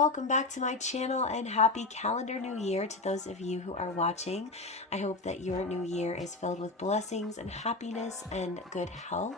welcome back to my channel and happy calendar new year to those of you who are watching. I hope that your new year is filled with blessings and happiness and good health.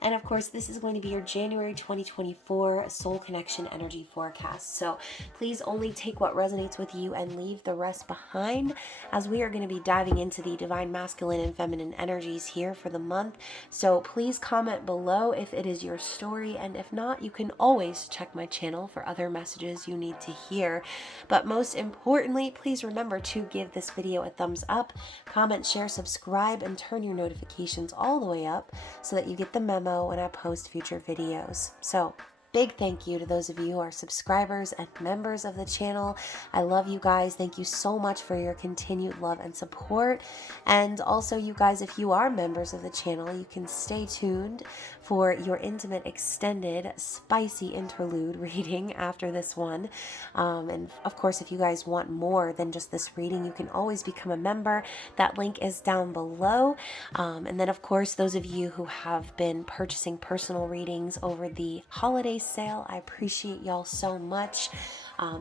And of course, this is going to be your January 2024 soul connection energy forecast. So please only take what resonates with you and leave the rest behind, as we are going to be diving into the divine masculine and feminine energies here for the month. So please comment below if it is your story, and if not, you can always check my channel for other messages you need to hear. But most importantly, please remember to give this video a thumbs up, comment, share, subscribe, and turn your notifications all the way up so that you get the memo when I post future videos. So big thank you to those of you who are subscribers and members of the channel. I love you guys. Thank you so much for your continued love and support. And also, you guys, if you are members of the channel, you can stay tuned for your intimate, extended, spicy interlude reading after this one. And of course, if you guys want more than just this reading, you can always become a member. That link is down below. And then, of course, those of you who have been purchasing personal readings over the holiday sale, I appreciate y'all so much.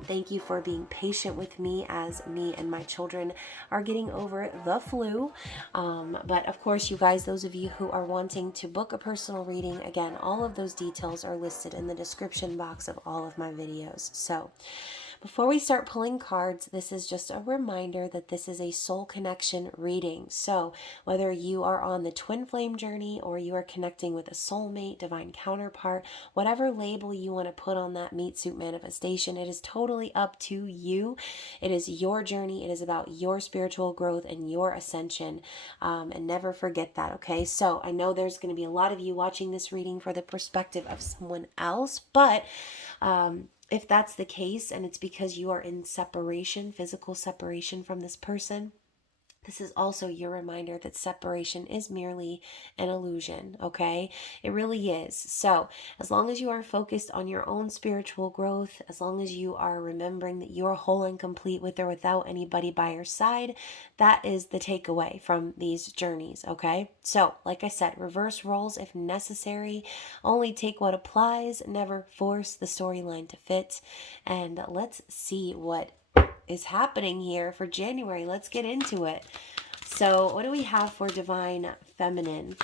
Thank you for being patient with me as me and my children are getting over the flu. But of course, you guys, those of you who are wanting to book a personal reading, again, all of those details are listed in the description box of all of my videos. So before we start pulling cards, this is just a reminder that this is a soul connection reading. So whether you are on the twin flame journey or you are connecting with a soulmate, divine counterpart, whatever label you want to put on that meat suit manifestation, it is totally up to you. It is your journey. It is about your spiritual growth and your ascension. And never forget that, okay? So I know there's going to be a lot of you watching this reading for the perspective of someone else, but if that's the case and it's because you are in separation, physical separation from this person, this is also your reminder that separation is merely an illusion, okay? It really is. So as long as you are focused on your own spiritual growth, as long as you are remembering that you're whole and complete with or without anybody by your side, that is the takeaway from these journeys, okay? So like I said, reverse roles if necessary. Only take what applies, never force the storyline to fit. And let's see what is happening here for January. Let's get into it. So what do we have for divine feminine?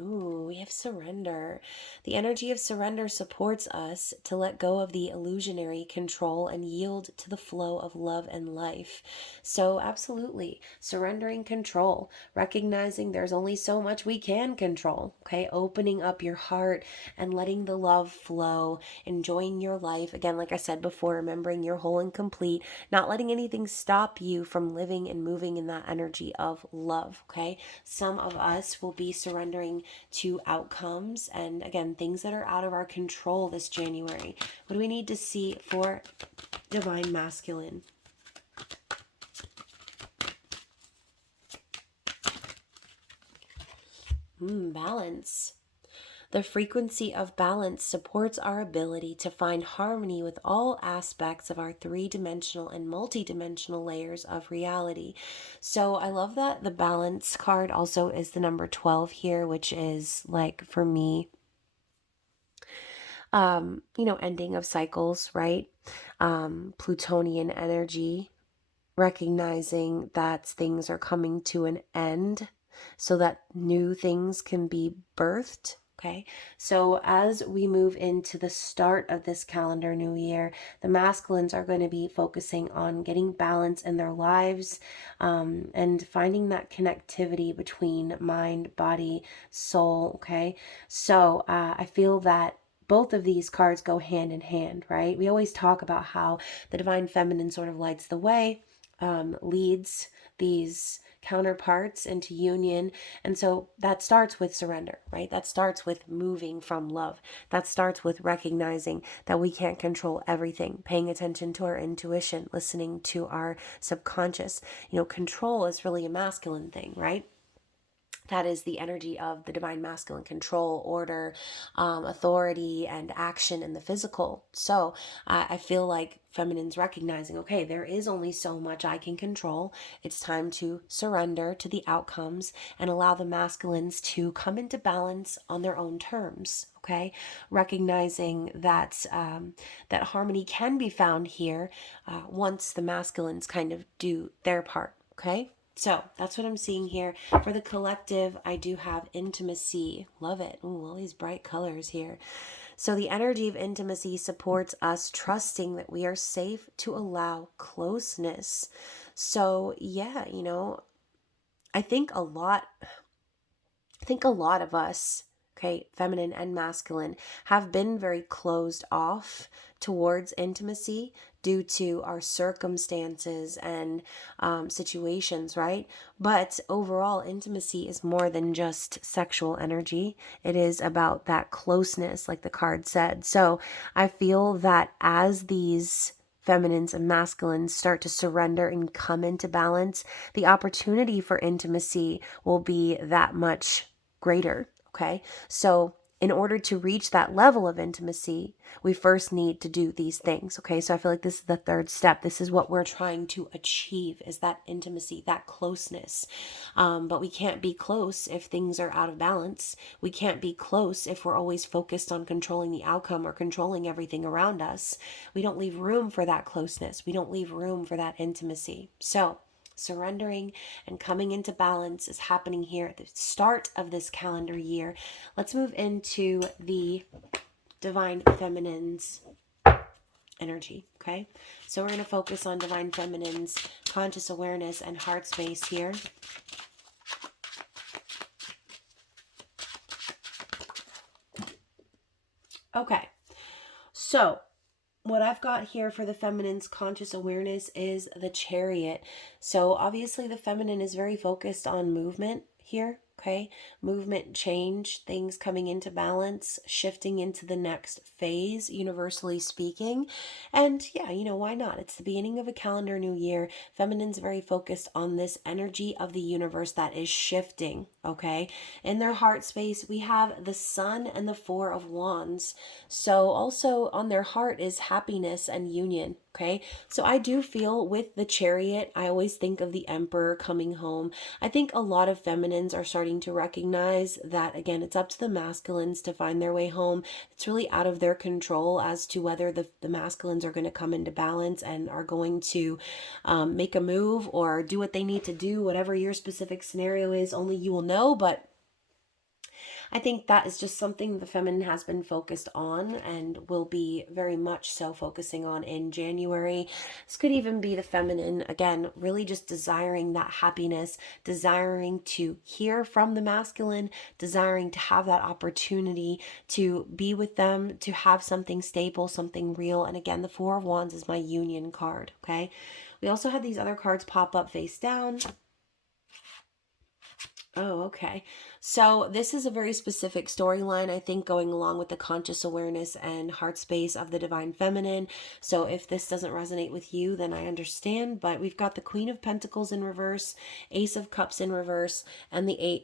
Ooh, we have surrender. The energy of surrender supports us to let go of the illusionary control and yield to the flow of love and life. So absolutely, surrendering control, recognizing there's only so much we can control, okay? Opening up your heart and letting the love flow, enjoying your life. Again, like I said before, remembering you're whole and complete, not letting anything stop you from living and moving in that energy of love, okay? Some of us will be surrendering to outcomes and, again, things that are out of our control this January. What do we need to see for divine masculine? Balance. The frequency of balance supports our ability to find harmony with all aspects of our three-dimensional and multi-dimensional layers of reality. So I love that the balance card also is the number 12 here, which is, like, for me, ending of cycles, right? Plutonian energy, recognizing that things are coming to an end so that new things can be birthed. Okay, so as we move into the start of this calendar new year, the masculines are going to be focusing on getting balance in their lives, and finding that connectivity between mind, body, soul. Okay, so I feel that both of these cards go hand in hand, right? We always talk about how the divine feminine sort of lights the way, leads these counterparts into union. And so that starts with surrender, right? That starts with moving from love. That starts with recognizing that we can't control everything, paying attention to our intuition, listening to our subconscious. Control is really a masculine thing, right? That is the energy of the divine masculine: control, order, authority, and action in the physical. So I feel like feminine's recognizing, okay, there is only so much I can control. It's time to surrender to the outcomes and allow the masculines to come into balance on their own terms. Okay, recognizing that that harmony can be found here once the masculines kind of do their part. Okay, so that's what I'm seeing here. For the collective, I do have intimacy. Love it. Ooh, all these bright colors here. So the energy of intimacy supports us trusting that we are safe to allow closeness. So yeah, I think a lot of us, okay, feminine and masculine, have been very closed off towards intimacy due to our circumstances and situations, right? But overall, intimacy is more than just sexual energy. It is about that closeness, like the card said. So I feel that as these feminines and masculines start to surrender and come into balance, the opportunity for intimacy will be that much greater. Okay. So in order to reach that level of intimacy, we first need to do these things. Okay. So I feel like this is the third step. This is what we're trying to achieve, is that intimacy, that closeness. But we can't be close if things are out of balance. We can't be close if we're always focused on controlling the outcome or controlling everything around us. We don't leave room for that closeness. We don't leave room for that intimacy. So surrendering and coming into balance is happening here at the start of this calendar year. Let's move into the divine feminine's energy. Okay, so we're going to focus on divine feminine's conscious awareness and heart space here. Okay, so what I've got here for the feminine's conscious awareness is the Chariot. So obviously the feminine is very focused on movement here. Okay, movement, change, things coming into balance, shifting into the next phase, universally speaking. And yeah, why not? It's the beginning of a calendar new year. Feminine's very focused on this energy of the universe that is shifting. Okay, in their heart space, we have the Sun and the Four of Wands. So also on their heart is happiness and union. Okay, so I do feel with the Chariot, I always think of the Emperor coming home. I think a lot of feminines are starting to recognize that, again, it's up to the masculines to find their way home. It's really out of their control as to whether the masculines are going to come into balance and are going to make a move or do what they need to do. Whatever your specific scenario is, only you will know. But I think that is just something the feminine has been focused on and will be very much so focusing on in January. This could even be the feminine, again, really just desiring that happiness, desiring to hear from the masculine, desiring to have that opportunity to be with them, to have something stable, something real. And again, the Four of Wands is my union card, okay? We also had these other cards pop up face down. Oh, okay. So this is a very specific storyline, I think, going along with the conscious awareness and heart space of the divine feminine. So if this doesn't resonate with you, then I understand. But we've got the Queen of Pentacles in reverse, Ace of Cups in reverse, and the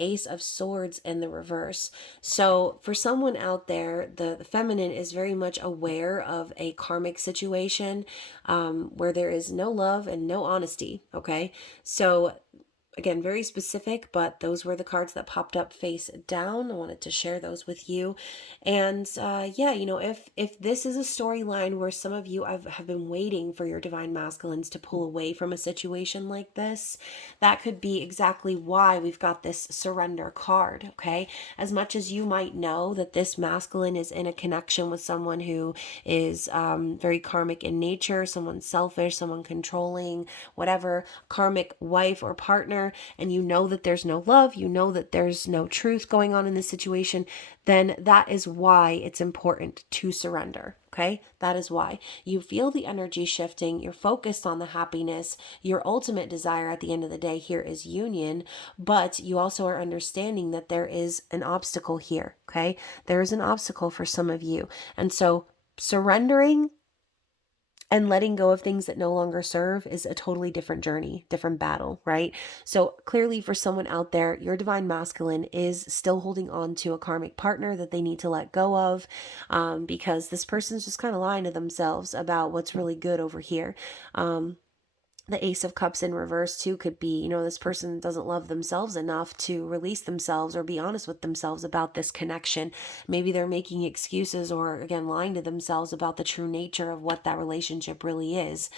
Ace of Swords in the reverse. So for someone out there, the feminine is very much aware of a karmic situation where there is no love and no honesty. Okay. So again, very specific, but those were the cards that popped up face down. I wanted to share those with you. And yeah, if this is a storyline where some of you have been waiting for your divine masculines to pull away from a situation like this, that could be exactly why we've got this surrender card, okay? As much as you might know that this masculine is in a connection with someone who is very karmic in nature, someone selfish, someone controlling, whatever, karmic wife or partner, and you know that there's no love, you know that there's no truth going on in this situation, then that is why it's important to surrender. Okay, that is why you feel the energy shifting. You're focused on the happiness. Your ultimate desire at the end of the day here is union, but you also are understanding that there is an obstacle here. Okay, there is an obstacle for some of you, and so surrendering and letting go of things that no longer serve is a totally different journey, different battle, right? So clearly for someone out there, your divine masculine is still holding on to a karmic partner that they need to let go of because this person's just kind of lying to themselves about what's really good over here. The Ace of Cups in reverse too could be, you know, this person doesn't love themselves enough to release themselves or be honest with themselves about this connection. Maybe they're making excuses or, again, lying to themselves about the true nature of what that relationship really is.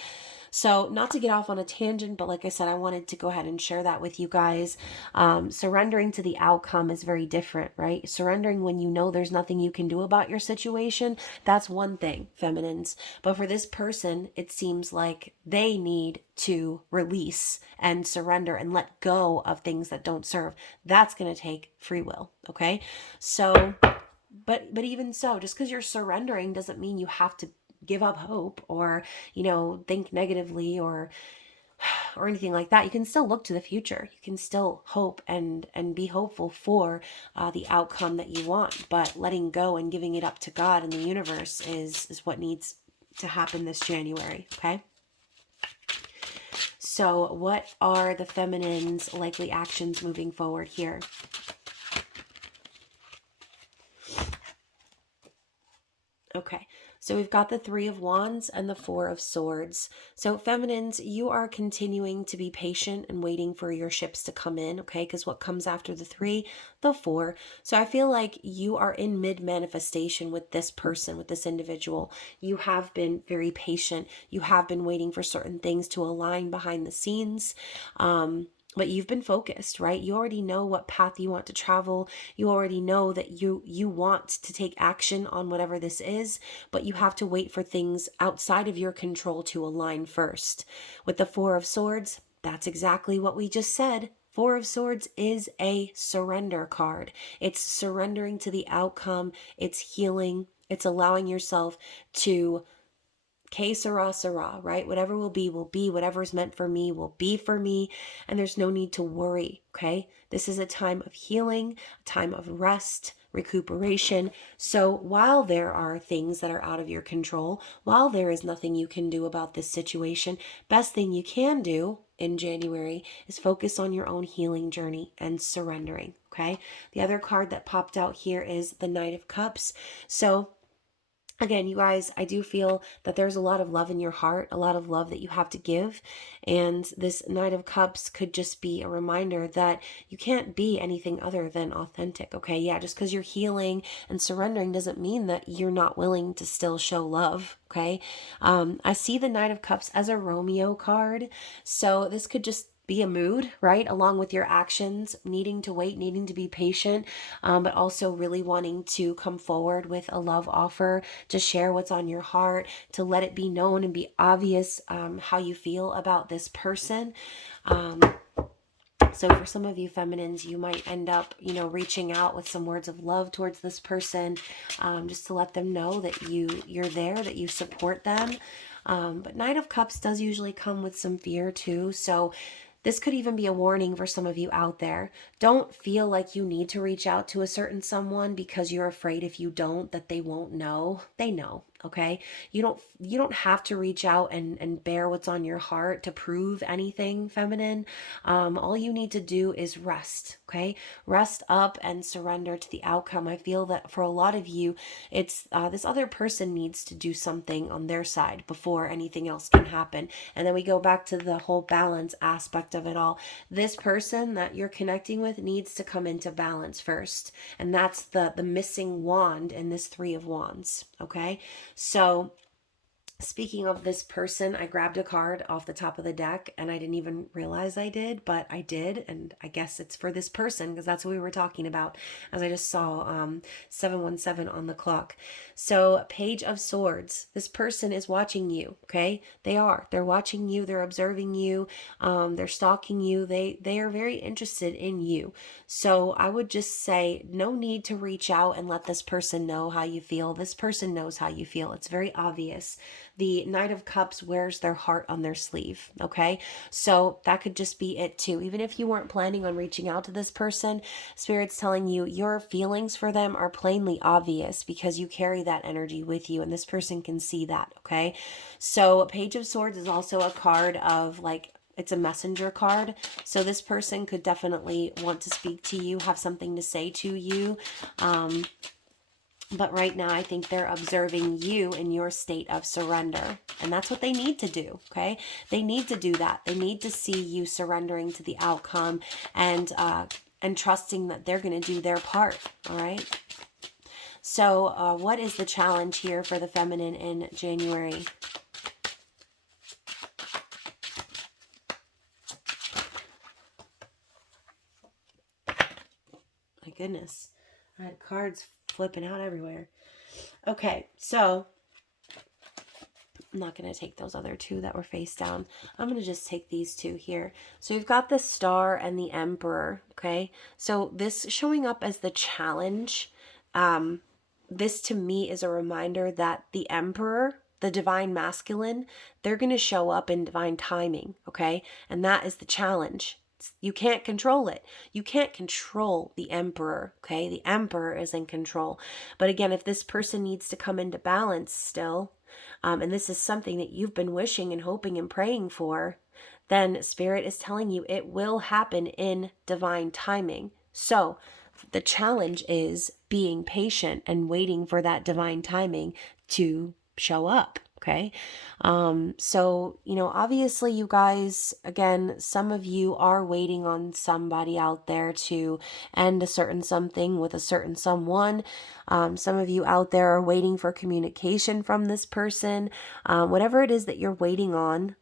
So, not to get off on a tangent, but like I said, I wanted to go ahead and share that with you guys. Surrendering to the outcome is very different, right? Surrendering when you know there's nothing you can do about your situation, that's one thing, feminines. But for this person, it seems like they need to release and surrender and let go of things that don't serve. That's going to take free will, okay? So, but even so, just because you're surrendering doesn't mean you have to give up hope or, you know, think negatively or anything like that. You can still look to the future. You can still hope and be hopeful for the outcome that you want. But letting go and giving it up to God and the universe is what needs to happen this January. Okay. So what are the feminine's likely actions moving forward here? Okay, so we've got the Three of Wands and the Four of Swords. So feminines, you are continuing to be patient and waiting for your ships to come in, okay? Because what comes after the three? The four. So I feel like you are in mid-manifestation with this person, with this individual. You have been very patient. You have been waiting for certain things to align behind the scenes. But you've been focused, right? You already know what path you want to travel. You already know that you want to take action on whatever this is, but you have to wait for things outside of your control to align first. With the Four of Swords, that's exactly what we just said. Four of Swords is a surrender card. It's surrendering to the outcome. It's healing. It's allowing yourself to que sera, right? Whatever will be, whatever is meant for me will be for me. And there's no need to worry, okay? This is a time of healing, a time of rest, recuperation. So while there are things that are out of your control, while there is nothing you can do about this situation, best thing you can do in January is focus on your own healing journey and surrendering, okay? The other card that popped out here is the Knight of Cups. So again, you guys, I do feel that there's a lot of love in your heart, a lot of love that you have to give. And this Knight of Cups could just be a reminder that you can't be anything other than authentic, okay? Yeah, just because you're healing and surrendering doesn't mean that you're not willing to still show love, okay? I see the Knight of Cups as a Romeo card. So this could just be a mood, right? Along with your actions, needing to wait, needing to be patient, but also really wanting to come forward with a love offer, to share what's on your heart, to let it be known and be obvious how you feel about this person. So for some of you feminines, you might end up, you know, reaching out with some words of love towards this person, just to let them know that you're there, that you support them. But Knight of Cups does usually come with some fear too. So this could even be a warning for some of you out there. Don't feel like you need to reach out to a certain someone because you're afraid if you don't that they won't know. They know, okay? You don't have to reach out and bear what's on your heart to prove anything, feminine. All you need to do is rest, okay? Rest up and surrender to the outcome. I feel that for a lot of you, it's this other person needs to do something on their side before anything else can happen. And then we go back to the whole balance aspect of it all. This person that you're connecting with needs to come into balance first. And that's the missing wand in this Three of Wands, okay? So speaking of this person, I grabbed a card off the top of the deck and I didn't even realize I did, but I did. And I guess it's for this person because that's what we were talking about, as I just saw 717 on the clock. So Page of Swords, this person is watching you, okay? They're watching you, they're observing you, they're stalking you, they are very interested in you. So I would just say no need to reach out and let this person know how you feel. This person knows how you feel. It's very obvious. The Knight of Cups wears their heart on their sleeve, okay? So that could just be it too. Even if you weren't planning on reaching out to this person, Spirit's telling you your feelings for them are plainly obvious because you carry that energy with you and this person can see that, okay? So Page of Swords is also a card of like, it's a messenger card. So this person could definitely want to speak to you, have something to say to you. But right now, I think they're observing you in your state of surrender. And that's what they need to do, okay? They need to do that. They need to see you surrendering to the outcome and trusting that they're going to do their part, all right? So what is the challenge here for the feminine in January? My goodness. I had cards flipping out everywhere. Okay, so I'm not going to take those other two that were face down. I'm going to just take these two here. So we've got the Star and the Emperor, okay? So this showing up as the challenge, this to me is a reminder that the Emperor, the divine masculine, they're going to show up in divine timing, okay? And that is the challenge. You can't control it. You can't control the Emperor, okay? The Emperor is in control. But again, if this person needs to come into balance still, and this is something that you've been wishing and hoping and praying for, then Spirit is telling you it will happen in divine timing. So the challenge is being patient and waiting for that divine timing to show up. Okay. So, obviously you guys, again, some of you are waiting on somebody out there to end a certain something with a certain someone. Some of you out there are waiting for communication from this person. Whatever it is that you're waiting on,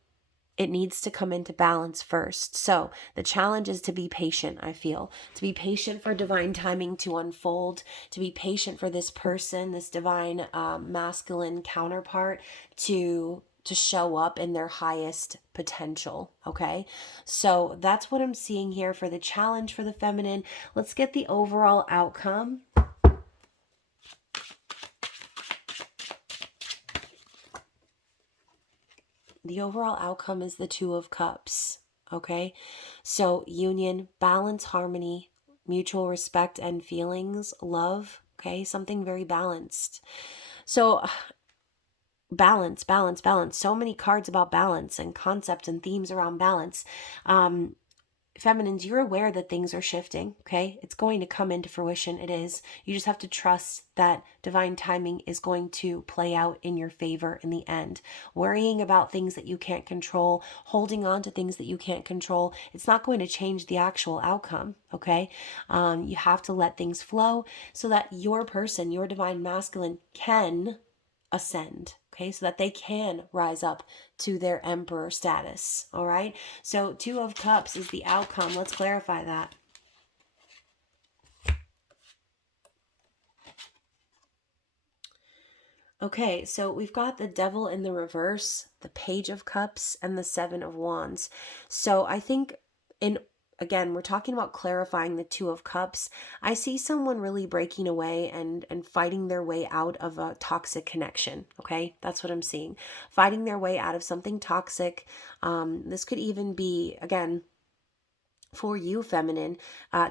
it needs to come into balance first. So the challenge is to be patient, I feel. To be patient for divine timing to unfold. To be patient for this person, this divine masculine counterpart to show up in their highest potential, okay? So that's what I'm seeing here for the challenge for the feminine. Let's get the overall outcome. The overall outcome is the Two of Cups, okay? So union, balance, harmony, mutual respect and feelings, love, okay? Something very balanced. So balance, balance, balance. So many cards about balance and concepts and themes around balance. Feminines, you're aware that things are shifting, okay? It's going to come into fruition. It is. You just have to trust that divine timing is going to play out in your favor in the end. Worrying about things that you can't control, holding on to things that you can't control, it's not going to change the actual outcome, okay? You have to let things flow so that your person, your divine masculine, can ascend, okay, so that they can rise up to their emperor status, all right? So Two of Cups is the outcome. Let's clarify that. Okay, so we've got the Devil in the reverse, the Page of Cups, and the Seven of Wands. So I think again, we're talking about clarifying the Two of Cups. I see someone really breaking away and fighting their way out of a toxic connection, okay? That's what I'm seeing. Fighting their way out of something toxic. This could even be, again, for you, feminine,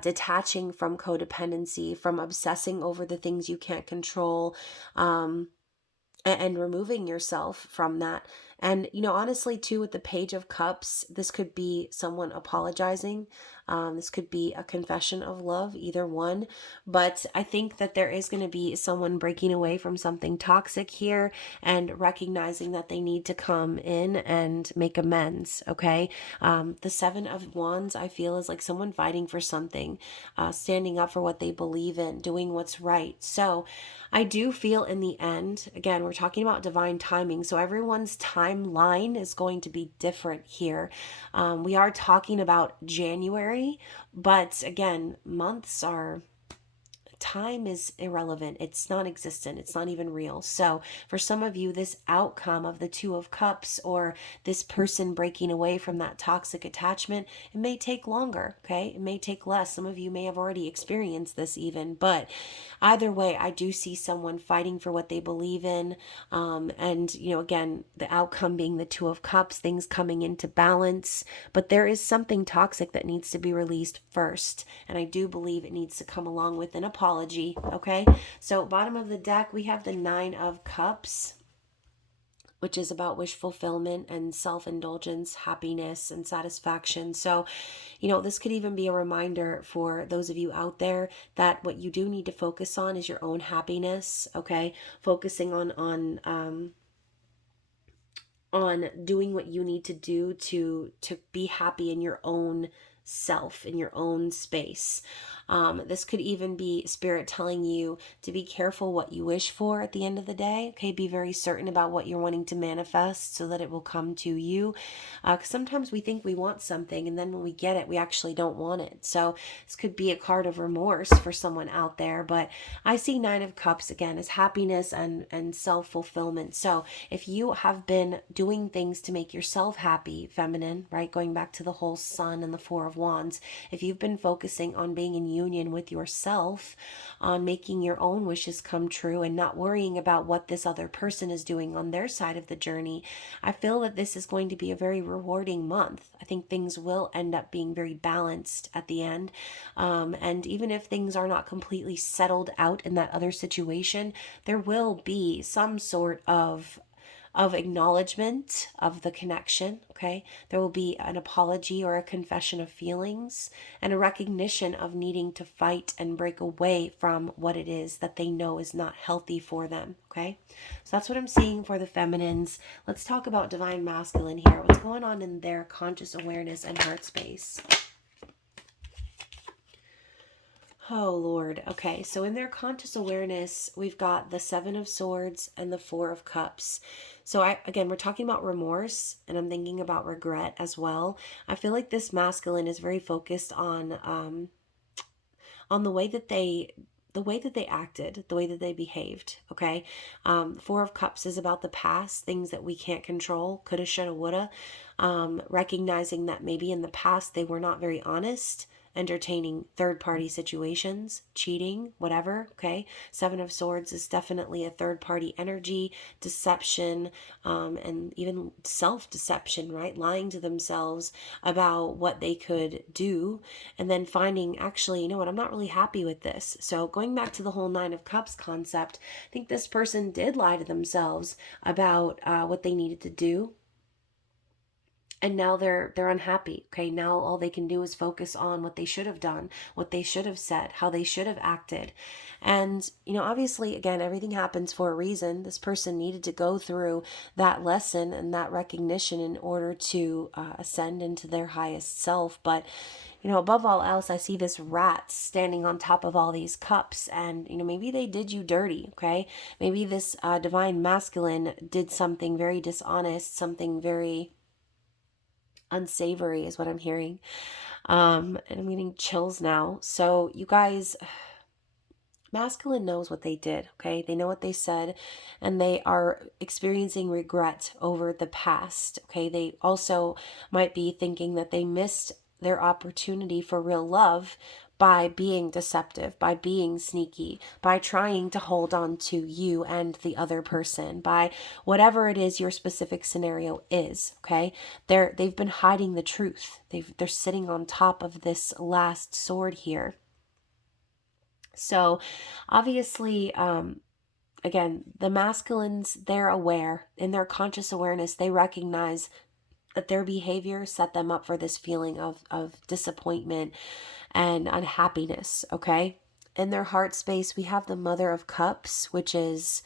detaching from codependency, from obsessing over the things you can't control, and removing yourself from that. And, honestly, too, with the Page of Cups, this could be someone apologizing. This could be a confession of love, either one. But I think that there is going to be someone breaking away from something toxic here and recognizing that they need to come in and make amends, okay? The Seven of Wands, I feel, is like someone fighting for something, standing up for what they believe in, doing what's right. So I do feel in the end, again, we're talking about divine timing, so everyone's timeline is going to be different here. We are talking about January, but again, time is irrelevant. It's non-existent. It's not even real. So for some of you, this outcome of the Two of Cups or this person breaking away from that toxic attachment, it may take longer, okay? It may take less. Some of you may have already experienced this even, but either way, I do see someone fighting for what they believe in. And, again, the outcome being the Two of Cups, things coming into balance, but there is something toxic that needs to be released first. And I do believe it needs to come along with an apology. Okay, so bottom of the deck, we have the Nine of Cups. which is about wish fulfillment and self-indulgence, happiness, and satisfaction. So, this could even be a reminder for those of you out there that what you do need to focus on is your own happiness, okay? Focusing on doing what you need to do to be happy in your own self, in your own space. This could even be spirit telling you to be careful what you wish for at the end of the day. Okay, be very certain about what you're wanting to manifest so that it will come to you. Because sometimes we think we want something, and then when we get it, we actually don't want it. So this could be a card of remorse for someone out there. But I see Nine of Cups again as happiness and self-fulfillment. So if you have been doing things to make yourself happy, feminine, right? Going back to the whole Sun and the Four of Wands, if you've been focusing on being in union with yourself, on making your own wishes come true and not worrying about what this other person is doing on their side of the journey, I feel that this is going to be a very rewarding month. I think things will end up being very balanced at the end. And even if things are not completely settled out in that other situation, there will be some sort of acknowledgement of the connection, okay? There will be an apology or a confession of feelings and a recognition of needing to fight and break away from what it is that they know is not healthy for them, okay? So that's what I'm seeing for the feminines. Let's talk about divine masculine here. What's going on in their conscious awareness and heart space? Oh, Lord. Okay, so in their conscious awareness, we've got the Seven of Swords and the Four of Cups. So again, we're talking about remorse, and I'm thinking about regret as well. I feel like this masculine is very focused on the way that they acted, the way that they behaved, okay? Four of Cups is about the past, things that we can't control, coulda, shoulda, woulda. Recognizing that maybe in the past they were not very honest, entertaining third-party situations, cheating, whatever, okay? Seven of Swords is definitely a third-party energy, deception, and even self-deception, right? Lying to themselves about what they could do, and then finding, actually, you know what, I'm not really happy with this. So going back to the whole Nine of Cups concept, I think this person did lie to themselves about what they needed to do. And now they're unhappy. Okay, now all they can do is focus on what they should have done, what they should have said, how they should have acted. And obviously, again, everything happens for a reason. This person needed to go through that lesson and that recognition in order to ascend into their highest self. But above all else, I see this rat standing on top of all these cups, and maybe they did you dirty. Okay, maybe this divine masculine did something very dishonest, something very unsavory is what I'm hearing. And I'm getting chills now. So you guys, masculine knows what they did, okay? They know what they said, and they are experiencing regret over the past, okay? They also might be thinking that they missed their opportunity for real love by being deceptive, by being sneaky, by trying to hold on to you and the other person, by whatever it is your specific scenario is, okay? They've been hiding the truth. They're sitting on top of this last sword here. So obviously, again, the masculines, they're aware. In their conscious awareness, they recognize that their behavior set them up for this feeling of disappointment and unhappiness, okay? In their heart space, we have the Mother of Cups, which is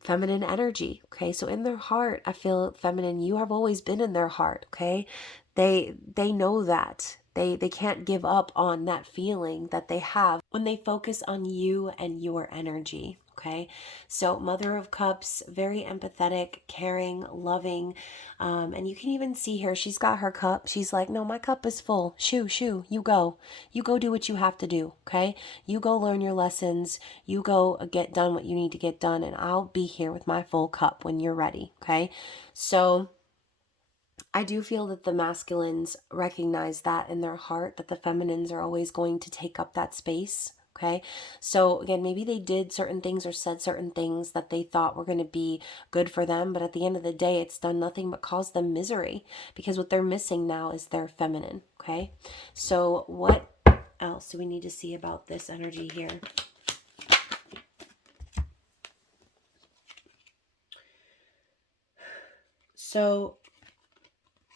feminine energy, okay? So in their heart, I feel feminine, you have always been in their heart, okay? They know that. They can't give up on that feeling that they have when they focus on you and your energy, okay? So Mother of Cups, very empathetic, caring, loving, and you can even see her. She's got her cup. She's like, no, my cup is full. Shoo, you go. You go do what you have to do, okay? You go learn your lessons. You go get done what you need to get done, and I'll be here with my full cup when you're ready, okay? So I do feel that the masculines recognize that in their heart, that the feminines are always going to take up that space. Okay, so again, maybe they did certain things or said certain things that they thought were going to be good for them, but at the end of the day, it's done nothing but cause them misery, because what they're missing now is their feminine. Okay, so what else do we need to see about this energy here? So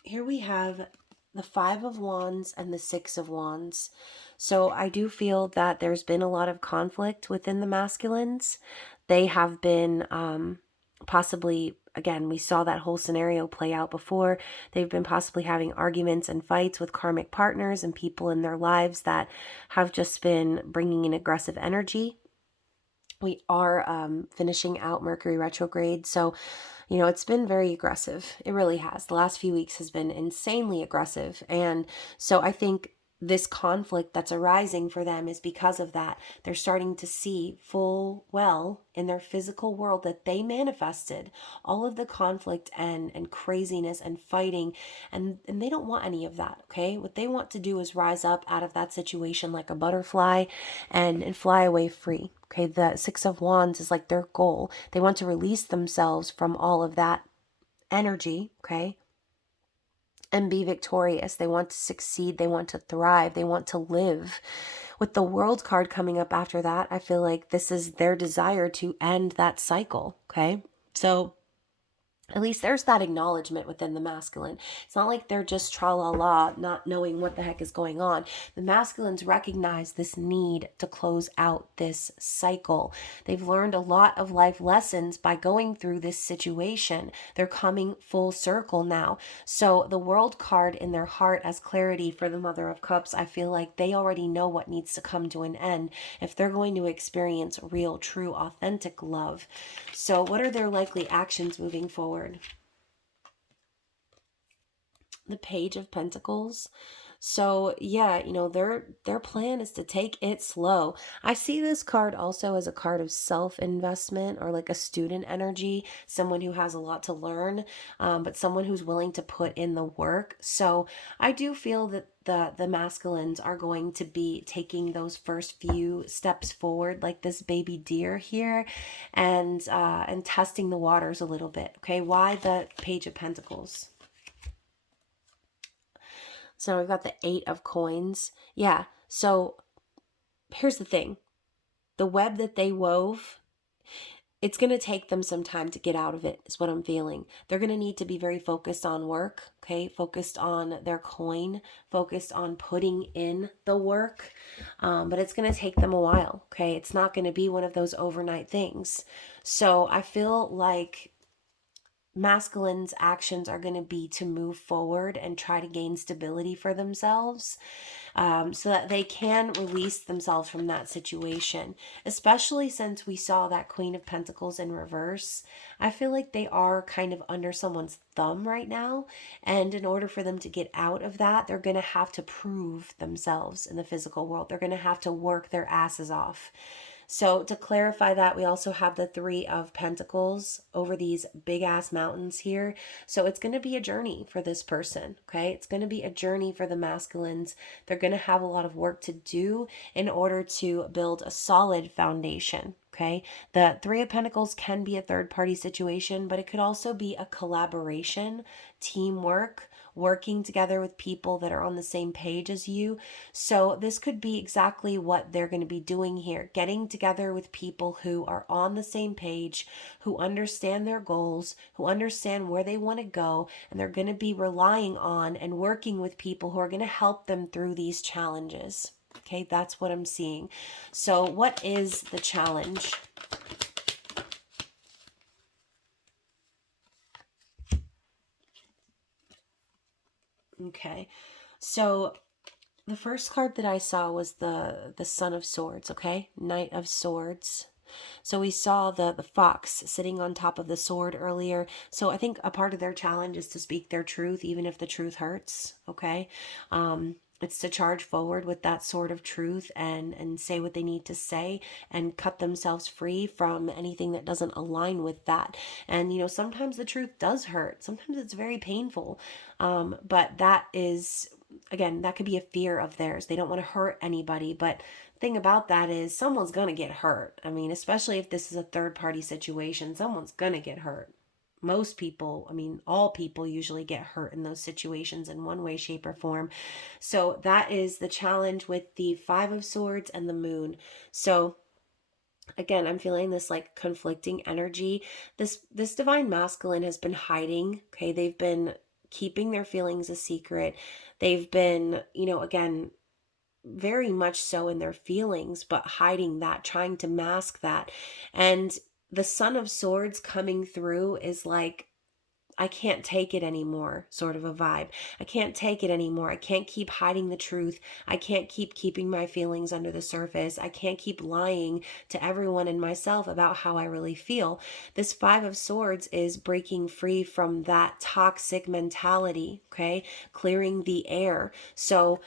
here we have the Five of Wands and the Six of Wands. So I do feel that there's been a lot of conflict within the masculines. They have been possibly, again, we saw that whole scenario play out before. They've been possibly having arguments and fights with karmic partners and people in their lives that have just been bringing in aggressive energy. We are finishing out Mercury retrograde, so it's been very aggressive. It really has. The last few weeks has been insanely aggressive. And so I think this conflict that's arising for them is because of that. They're starting to see full well in their physical world that they manifested all of the conflict and craziness and fighting, and they don't want any of that. Okay, what they want to do is rise up out of that situation like a butterfly and fly away free. Okay, the Six of Wands is like their goal. They want to release themselves from all of that energy, okay, and be victorious. They want to succeed. They want to thrive. They want to live. With the World card coming up after that, I feel like this is their desire to end that cycle, okay? So at least there's that acknowledgement within the masculine. It's not like they're just tra-la-la, not knowing what the heck is going on. The masculines recognize this need to close out this cycle. They've learned a lot of life lessons by going through this situation. They're coming full circle now. So the World card in their heart as clarity for the Mother of Cups, I feel like they already know what needs to come to an end if they're going to experience real, true, authentic love. So what are their likely actions moving forward? The Page of Pentacles. So yeah, their plan is to take it slow. I see this card also as a card of self-investment, or like a student energy, someone who has a lot to learn, but someone who's willing to put in the work. So I do feel that the masculines are going to be taking those first few steps forward, like this baby deer here, and testing the waters a little bit. Okay, why the Page of Pentacles? So now we've got the Eight of Coins. Yeah, so here's the thing. The web that they wove, it's going to take them some time to get out of it, is what I'm feeling. They're going to need to be very focused on work, okay? Focused on their coin, focused on putting in the work. But it's going to take them a while, okay? It's not going to be one of those overnight things. So I feel like masculine's actions are going to be to move forward and try to gain stability for themselves, so that they can release themselves from that situation, especially since we saw that Queen of Pentacles in reverse. I feel like they are kind of under someone's thumb right now, and in order for them to get out of that, they're going to have to prove themselves in the physical world. They're going to have to work their asses off. So to clarify that, we also have the Three of Pentacles over these big ass mountains here. So it's going to be a journey for this person, okay? It's going to be a journey for the masculines. They're going to have a lot of work to do in order to build a solid foundation, okay? The Three of Pentacles can be a third-party situation, but it could also be a collaboration, teamwork, working together with people that are on the same page as you. So this could be exactly what they're going to be doing here, getting together with people who are on the same page, who understand their goals, who understand where they want to go, and they're going to be relying on and working with people who are going to help them through these challenges. Okay, that's what I'm seeing. So what is the challenge? Okay, so the first card that I saw was the Son of Swords, okay? Knight of Swords. So we saw the fox sitting on top of the sword earlier. So I think a part of their challenge is to speak their truth, even if the truth hurts, okay? It's to charge forward with that sword of truth and say what they need to say and cut themselves free from anything that doesn't align with that. And, sometimes the truth does hurt. Sometimes it's very painful. But that is, again, that could be a fear of theirs. They don't want to hurt anybody. But the thing about that is someone's going to get hurt. I mean, especially if this is a third-party situation, someone's going to get hurt. Most people, I mean, all people usually get hurt in those situations in one way, shape, or form. So that is the challenge with the Five of Swords and the Moon. So Again, I'm feeling this like conflicting energy. This divine masculine has been hiding, okay? They've been keeping their feelings a secret. They've been, again, very much so in their feelings, but hiding that, trying to mask that. And the Son of Swords coming through is like, I can't take it anymore, sort of a vibe. I can't take it anymore. I can't keep hiding the truth. I can't keep keeping my feelings under the surface. I can't keep lying to everyone and myself about how I really feel. This Five of Swords is breaking free from that toxic mentality, okay? Clearing the air. So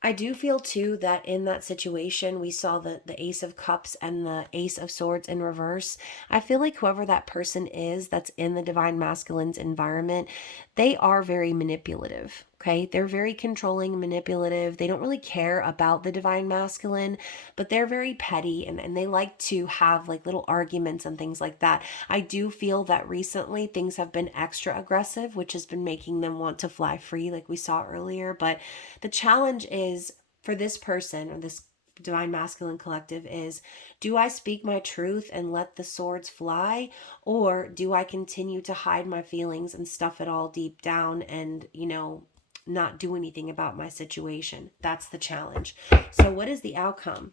I do feel too that in that situation, we saw the Ace of Cups and the Ace of Swords in reverse. I feel like whoever that person is that's in the Divine Masculine's environment, they are very manipulative. Okay. They're very controlling and manipulative. They don't really care about the Divine Masculine, but they're very petty and they like to have like little arguments and things like that. I do feel that recently things have been extra aggressive, which has been making them want to fly free, like we saw earlier. But the challenge is for this person or this divine masculine collective is, do I speak my truth and let the swords fly, or do I continue to hide my feelings and stuff it all deep down and not do anything about my situation? That's the challenge. So what is the outcome?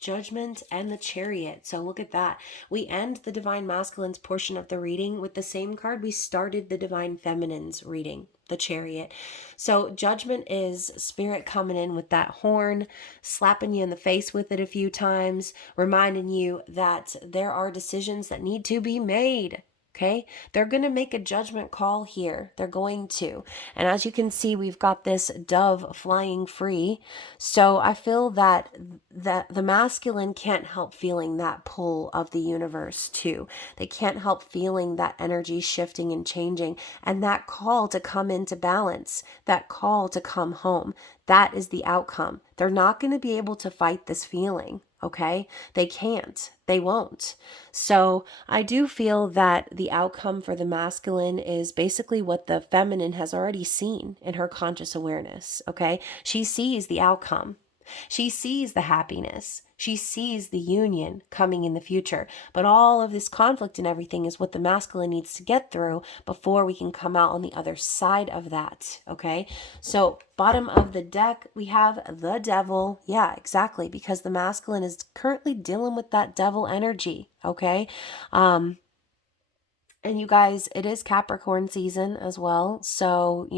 Judgment and the Chariot. So look at that. We end the Divine Masculine's portion of the reading with the same card we started the Divine Feminine's reading, the Chariot. So Judgment is spirit coming in with that horn, slapping you in the face with it a few times, reminding you that there are decisions that need to be made. Okay, they're going to make a judgment call here. They're going to. And as you can see, we've got this dove flying free. So I feel that the masculine can't help feeling that pull of the universe too. They can't help feeling that energy shifting and changing, and that call to come into balance, that call to come home. That is the outcome. They're not going to be able to fight this feeling. Okay, they can't, they won't. So I do feel that the outcome for the masculine is basically what the feminine has already seen in her conscious awareness. Okay, she sees the outcome. She sees the happiness. She sees the union coming in the future. But all of this conflict and everything is what the masculine needs to get through before we can come out on the other side of that. Okay. So bottom of the deck, we have the devil. Yeah, exactly. Because the masculine is currently dealing with that devil energy. Okay. And you guys, it is Capricorn season as well. So,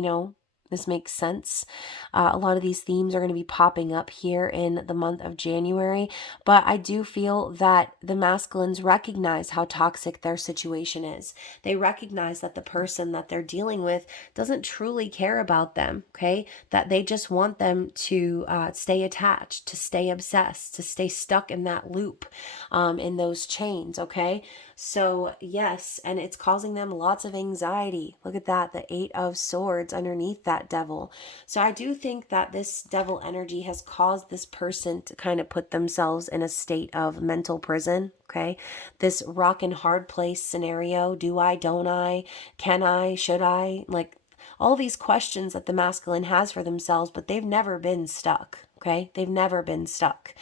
this makes sense. A lot of these themes are going to be popping up here in the month of January, but I do feel that the masculines recognize how toxic their situation is. They recognize that the person that they're dealing with doesn't truly care about them, okay? That they just want them to stay attached, to stay obsessed, to stay stuck in that loop, in those chains, okay? So yes, and it's causing them lots of anxiety. Look at that, the Eight of Swords underneath that devil. So I do think that this devil energy has caused this person to kind of put themselves in a state of mental prison, okay? This rock and hard place scenario. Do I, don't I, can I, should I? Like all these questions that the masculine has for themselves, but they've never been stuck, okay? They've never been stuck.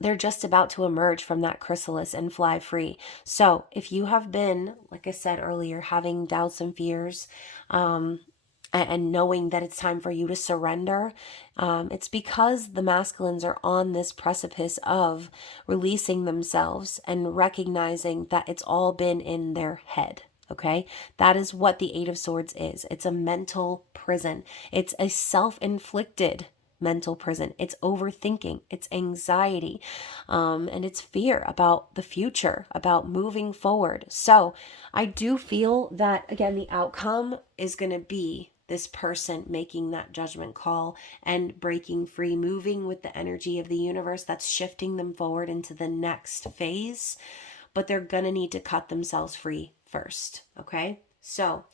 They're just about to emerge from that chrysalis and fly free. So if you have been, like I said earlier, having doubts and fears, and knowing that it's time for you to surrender, it's because the masculines are on this precipice of releasing themselves and recognizing that it's all been in their head. Okay, that is what the Eight of Swords is. It's a mental prison. It's a self-inflicted mental prison. It's overthinking, it's anxiety, and it's fear about the future, about moving forward. So I do feel that, again, the outcome is going to be this person making that judgment call and breaking free, moving with the energy of the universe that's shifting them forward into the next phase. But they're going to need to cut themselves free first. Okay, so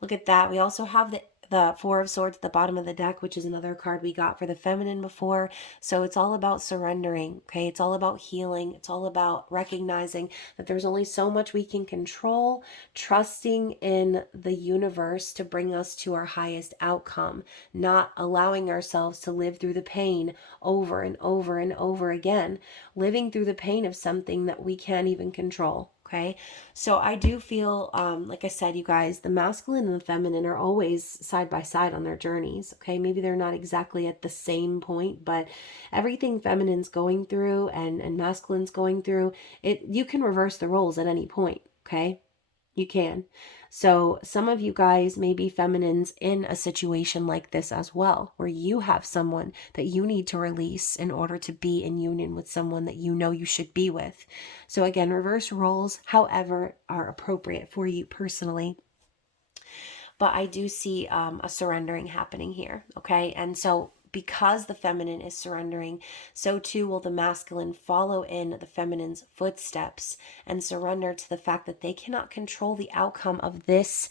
look at that. We also have the Four of Swords at the bottom of the deck, which is another card we got for the feminine before. So it's all about surrendering, okay? It's all about healing. It's all about recognizing that there's only so much we can control, trusting in the universe to bring us to our highest outcome, not allowing ourselves to live through the pain over and over and over again, living through the pain of something that we can't even control. Okay, so I do feel, like I said, you guys, the masculine and the feminine are always side by side on their journeys. Okay, maybe they're not exactly at the same point, but everything feminine's going through and masculine's going through, you can reverse the roles at any point. Okay, you can. So some of you guys may be feminines in a situation like this as well, where you have someone that you need to release in order to be in union with someone that you know you should be with. So again, reverse roles, however, are appropriate for you personally. But I do see a surrendering happening here, okay? And so because the feminine is surrendering, so too will the masculine follow in the feminine's footsteps and surrender to the fact that they cannot control the outcome of this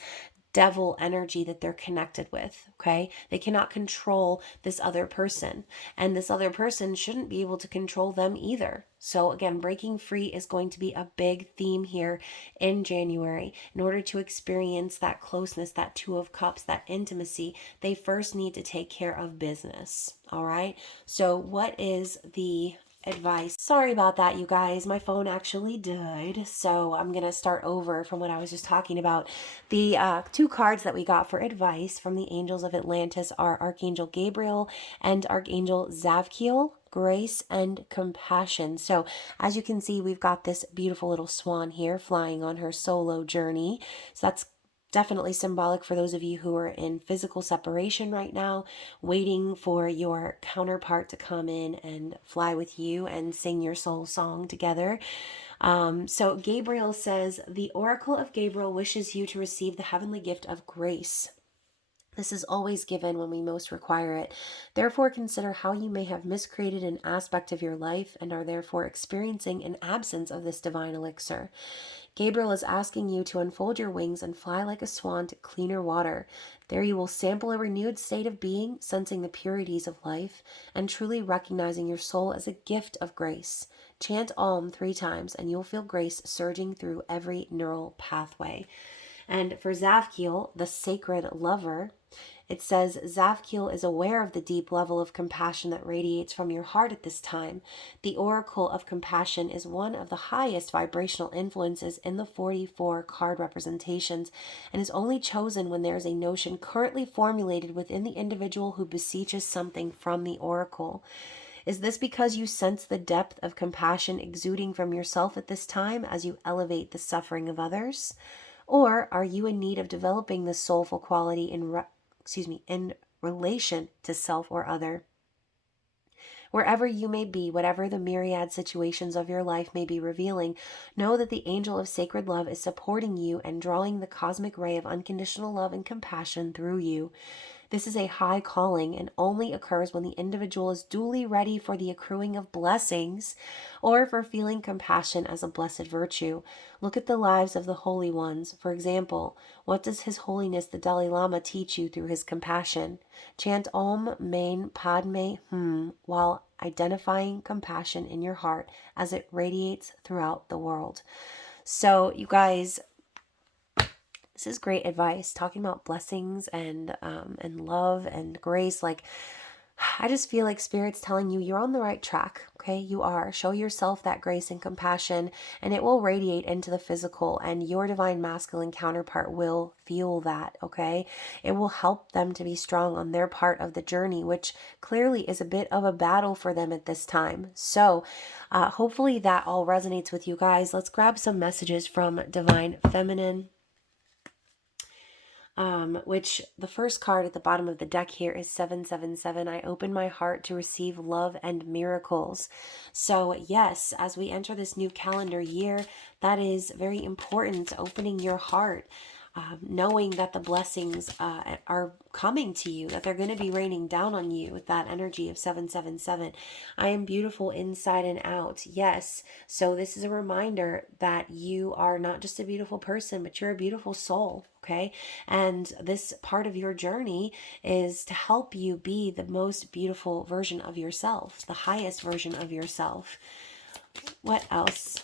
devil energy that they're connected with, okay? They cannot control this other person, and this other person shouldn't be able to control them either. So again, breaking free is going to be a big theme here in January. In order to experience that closeness, that Two of Cups, that intimacy, they first need to take care of business, all right? So what is the advice? Sorry about that, you guys. My phone actually died, so I'm gonna start over from what I was just talking about. The two cards that we got for advice from the angels of Atlantis are Archangel Gabriel and Archangel Zavkiel. Grace and compassion. So as you can see, we've got this beautiful little swan here flying on her solo journey. So that's definitely symbolic for those of you who are in physical separation right now, waiting for your counterpart to come in and fly with you and sing your soul song together. So Gabriel says, the Oracle of Gabriel wishes you to receive the heavenly gift of grace. This is always given when we most require it. Therefore, consider how you may have miscreated an aspect of your life and are therefore experiencing an absence of this divine elixir. Gabriel is asking you to unfold your wings and fly like a swan to cleaner water. There you will sample a renewed state of being, sensing the purities of life, and truly recognizing your soul as a gift of grace. Chant Om 3 times, and you'll feel grace surging through every neural pathway. And for Zavkiel, the sacred lover, it says, Zavkiel is aware of the deep level of compassion that radiates from your heart at this time. The Oracle of Compassion is one of the highest vibrational influences in the 44 card representations and is only chosen when there is a notion currently formulated within the individual who beseeches something from the Oracle. Is this because you sense the depth of compassion exuding from yourself at this time as you elevate the suffering of others? Or are you in need of developing this soulful quality in relation to self or other? Wherever you may be, whatever the myriad situations of your life may be revealing, know that the angel of sacred love is supporting you and drawing the cosmic ray of unconditional love and compassion through you. This is a high calling and only occurs when the individual is duly ready for the accruing of blessings or for feeling compassion as a blessed virtue. Look at the lives of the holy ones. For example, what does His Holiness the Dalai Lama teach you through his compassion? Chant Om Mane Padme Hum while identifying compassion in your heart as it radiates throughout the world. So, you guys, this is great advice, talking about blessings and love and grace. Like, I just feel like Spirit's telling you you're on the right track, okay? You are. Show yourself that grace and compassion, and it will radiate into the physical, and your divine masculine counterpart will feel that, okay? It will help them to be strong on their part of the journey, which clearly is a bit of a battle for them at this time. So hopefully that all resonates with you guys. Let's grab some messages from Divine Feminine. Which the first card at the bottom of the deck here is 777. I open my heart to receive love and miracles. So yes, as we enter this new calendar year, that is very important, opening your heart. knowing that the blessings are coming to you, that they're going to be raining down on you with that energy of 777. I am beautiful inside and out. Yes. So this is a reminder that you are not just a beautiful person, but you're a beautiful soul. Okay. And this part of your journey is to help you be the most beautiful version of yourself, the highest version of yourself. What else?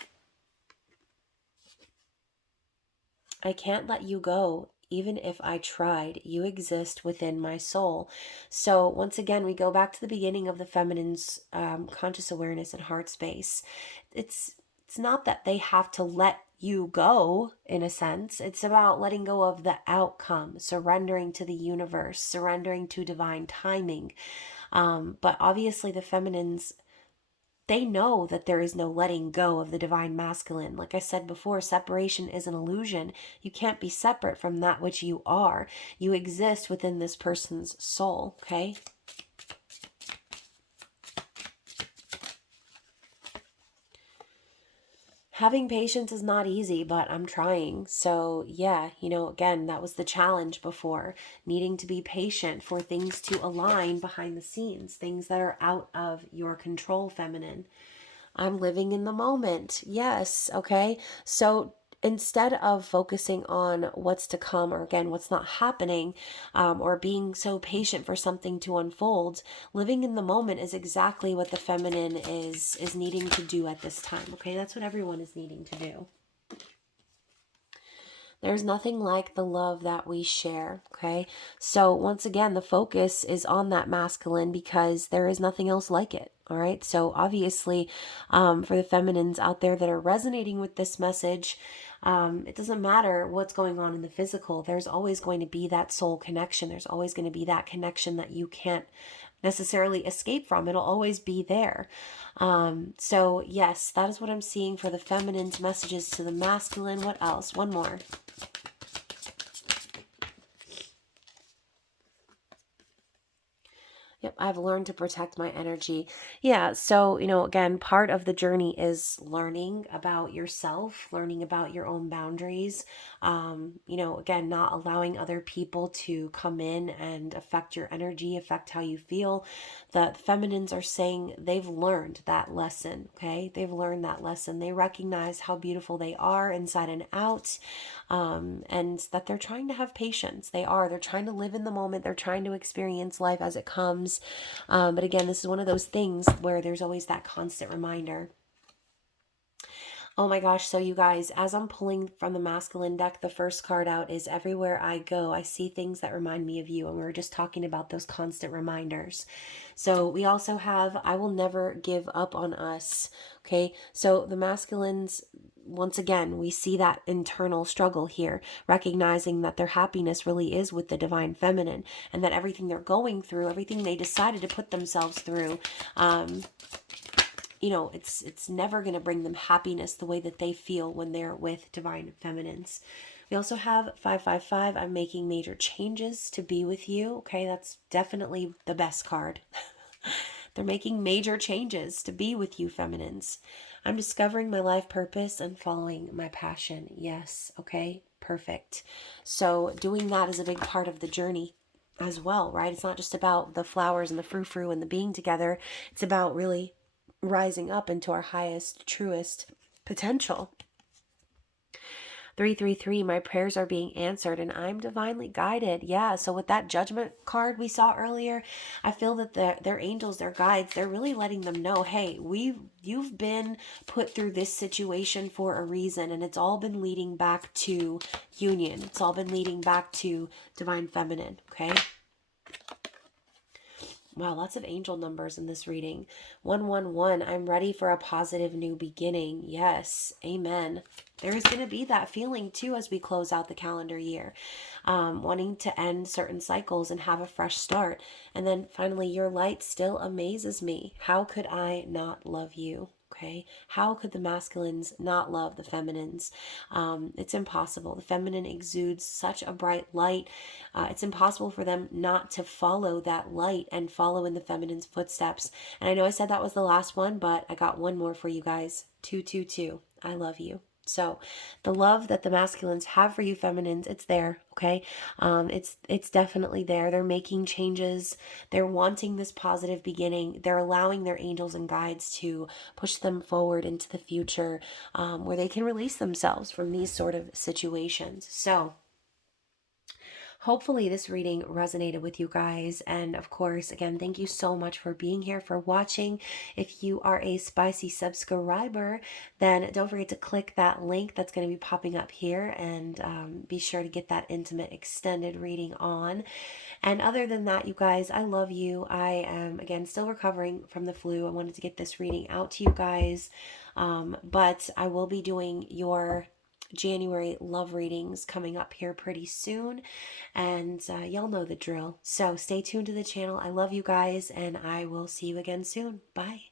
I can't let you go. Even if I tried, you exist within my soul. So once again, we go back to the beginning of the feminine's conscious awareness and heart space. It's not that they have to let you go, in a sense. It's about letting go of the outcome, surrendering to the universe, surrendering to divine timing. But obviously the feminines, they know that there is no letting go of the divine masculine. Like I said before, separation is an illusion. You can't be separate from that which you are. You exist within this person's soul, okay? Having patience is not easy, but I'm trying. So yeah, again, that was the challenge before, needing to be patient for things to align behind the scenes, things that are out of your control, feminine. I'm living in the moment. Yes. Okay. So instead of focusing on what's to come, or again, what's not happening, or being so patient for something to unfold, living in the moment is exactly what the feminine is needing to do at this time. Okay. That's what everyone is needing to do. There's nothing like the love that we share, okay? So once again, the focus is on that masculine because there is nothing else like it, all right? So obviously, for the feminines out there that are resonating with this message, it doesn't matter what's going on in the physical. There's always going to be that soul connection. There's always going to be that connection that you can't necessarily escape from. It'll always be there. So yes, that is what I'm seeing for the feminine's messages to the masculine. What else? One more. Yep, I've learned to protect my energy. Yeah, so, again, part of the journey is learning about yourself, learning about your own boundaries. Again, not allowing other people to come in and affect your energy, affect how you feel. The feminines are saying they've learned that lesson, okay? They've learned that lesson. They recognize how beautiful they are inside and out, and that they're trying to have patience. They're trying to live in the moment. They're trying to experience life as it comes. But again, this is one of those things where there's always that constant reminder. Oh my gosh, so you guys, as I'm pulling from the masculine deck, the first card out is everywhere I go, I see things that remind me of you. And we were just talking about those constant reminders. So we also have, I will never give up on us. Okay, so the masculines, once again, we see that internal struggle here, recognizing that their happiness really is with the divine feminine, and that everything they're going through, everything they decided to put themselves through, it's never going to bring them happiness the way that they feel when they're with divine feminines. We also have 555. I'm making major changes to be with you. Okay, that's definitely the best card. They're making major changes to be with you, feminines. I'm discovering my life purpose and following my passion. Yes, okay, perfect. So doing that is a big part of the journey as well, right? It's not just about the flowers and the frou-frou and the being together. It's about really rising up into our highest, truest potential. 333, my prayers are being answered and I'm divinely guided. Yeah, so with that judgment card we saw earlier, I feel that their angels, their guides, they're really letting them know, hey, you've been put through this situation for a reason, and it's all been leading back to union. It's all been leading back to divine feminine, okay? Wow, lots of angel numbers in this reading. 111, I'm ready for a positive new beginning. Yes, amen. There is going to be that feeling too as we close out the calendar year, wanting to end certain cycles and have a fresh start. And then finally, your light still amazes me. How could I not love you? Okay, how could the masculines not love the feminines? It's impossible. The feminine exudes such a bright light. It's impossible for them not to follow that light and follow in the feminine's footsteps. And I know I said that was the last one, but I got one more for you guys. 222. I love you. So the love that the masculines have for you feminines, it's there, okay? It's definitely there. They're making changes. They're wanting this positive beginning. They're allowing their angels and guides to push them forward into the future, where they can release themselves from these sort of situations. So hopefully this reading resonated with you guys. And of course, again, thank you so much for being here, for watching. If you are a spicy subscriber, then don't forget to click that link that's going to be popping up here, and be sure to get that intimate extended reading on. And other than that, you guys, I love you. I am, again, still recovering from the flu. I wanted to get this reading out to you guys. But I will be doing your January love readings coming up here pretty soon. And y'all know the drill. So stay tuned to the channel. I love you guys, and I will see you again soon. Bye.